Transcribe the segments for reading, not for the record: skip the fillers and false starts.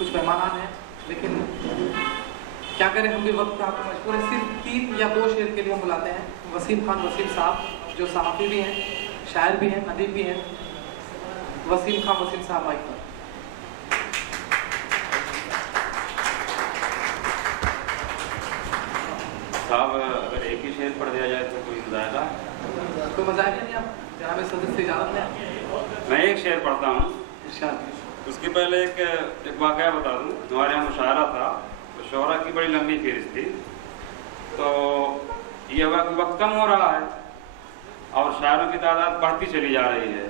कुछ मेहमान हैं, लेकिन क्या करें, हम भी वक्त आपको मजबूर है। सिर्फ 3 या 2 शेर के लिए हम बुलाते हैं वसीम खान वसीम साहब, जो सहाफ़ी भी हैं, शायर भी हैं, अदीब भी हैं। वसीम खान वसीम साहब माइक पर। साहब अगर एक ही शेर पढ़ दिया जाए तो कोई मजायदा? कोई मजाक नहीं, आप जनाब सदर से इजाज़त लें। मैं एक शेर पढ़ता हूँ। इरशाद। उसके पहले एक वाक़या बता दूँ। हमारे यहाँ मुशायरा था, तो शोरा की बड़ी लंबी फहरिस्त थी। तो ये हुआ कि वक्त कम हो रहा है और शायरों की तादाद बढ़ती चली जा रही है,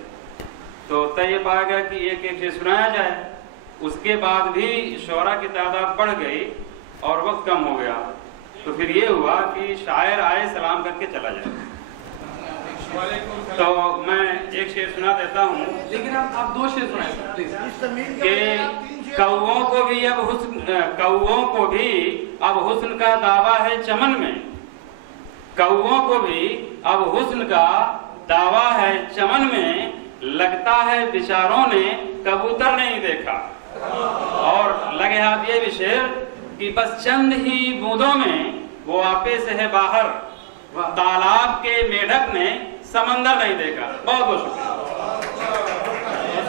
तो तय ये पाया गया कि एक एक शेर सुनाया जाए। उसके बाद भी शोरा की तादाद बढ़ गई और वक्त कम हो गया, तो फिर ये हुआ कि शायर आए सलाम करके चला जाए। तो मैं एक शेर सुना देता हूँ, लेकिन आप 2 शेर सुनाएं सर प्लीज। कि कौओं को भी अब हुस्न का दावा है चमन में, कौओं को भी अब हुस्न का दावा है चमन में, लगता है बेचारों ने कबूतर नहीं देखा। और लगे हाथ ये भी शेर कि बस चंद ही बूंदों में वो आपे से है बाहर, तालाब के मेढक ने समंदर नहीं देखा। बहुत बहुत शुक्रिया।